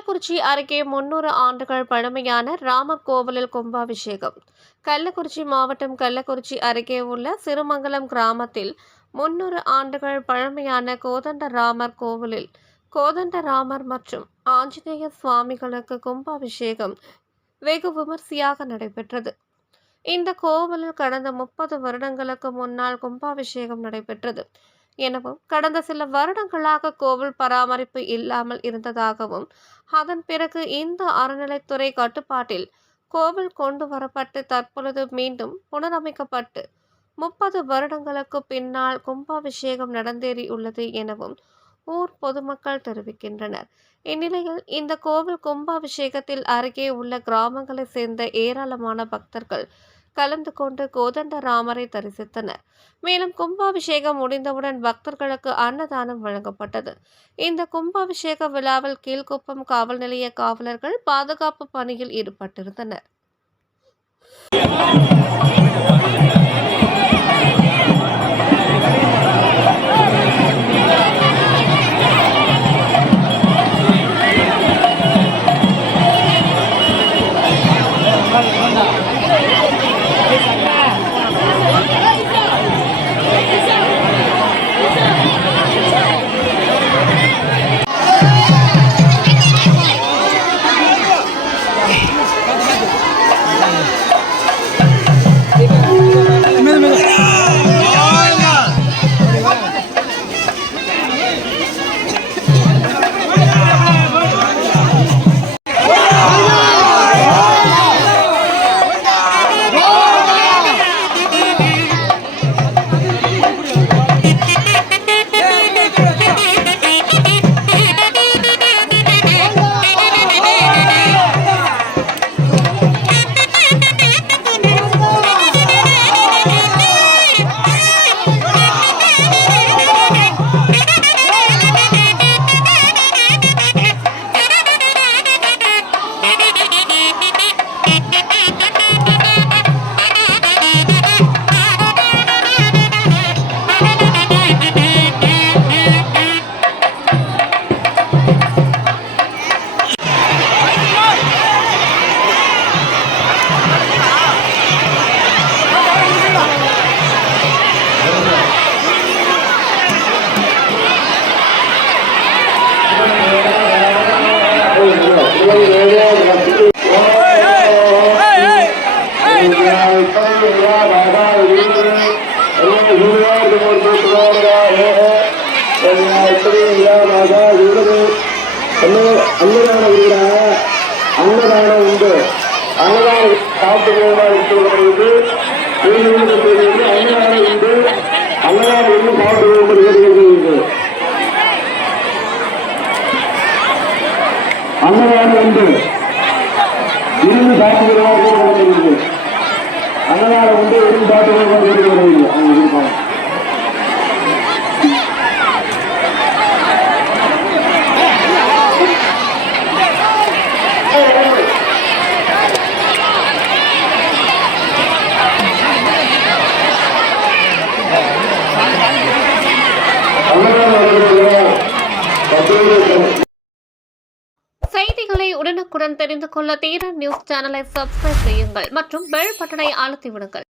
கள்ளக்குறிச்சி அருகே 300 ஆண்டுகள் பழமையான ராமர் கோவிலில் கும்பாபிஷேகம். கள்ளக்குறிச்சி மாவட்டம் கள்ளக்குறிச்சி அருகே உள்ள சிறுமங்கலம் கிராமத்தில் 300 ஆண்டுகள் பழமையான கோதண்டராமர் கோவிலில் கோதண்டராமர் மற்றும் ஆஞ்சநேய சுவாமிகளுக்கு கும்பாபிஷேகம் வெகு விமர்சையாக நடைபெற்றது. இந்த கோவிலில் கடந்த 30 வருடங்களுக்கு முன்னால் கும்பாபிஷேகம் நடைபெற்றது எனவும், கடந்த சில வருடங்களாக கோவில் பராமரிப்பு இல்லாமல் இருந்ததாகவும், அதன் பிறகு இந்த அறநிலைத்துறை கட்டுப்பாட்டில் கோவில் கொண்டு வரப்பட்டு தற்பொழுது மீண்டும் புனரமைக்கப்பட்டு 30 வருடங்களுக்கு பின்னால் கும்பாபிஷேகம் நடந்தேறியுள்ளது எனவும் ஊர் பொதுமக்கள் தெரிவிக்கின்றனர். இந்நிலையில் இந்த கோவில் கும்பாபிஷேகத்தில் அருகே உள்ள கிராமங்களை சேர்ந்த ஏராளமான பக்தர்கள் கலந்து கொண்டு கோதண்டராமரை தரிசித்தனர். மேலும் கும்பாபிஷேகம் முடிந்தவுடன் பக்தர்களுக்கு அன்னதானம் வழங்கப்பட்டது. இந்த கும்பாபிஷேக விழாவில் கீழ்குப்பம் காவல் நிலைய காவலர்கள் பாதுகாப்பு பணியில் ஈடுபட்டிருந்தனர். அன்னதானம் உண்டு. அன்னதானம் சாப்பிட்டு அன்னதானம் உண்டு. அன்னதானம் வந்து சாப்பிட்டு உண்டு. அன்னதானம் உண்டு. இருந்து சாப்பிட்டு அன்னதானம் உண்டு. இருந்து சாப்பிட்டு செய்திகளை உடனுக்குடன் தெரிந்து கொள்ள தீரன் நியூஸ் சேனலை சப்ஸ்கிரைப் செய்யுங்கள் மற்றும் பெல் பட்டனை அழுத்தி விடுங்கள்.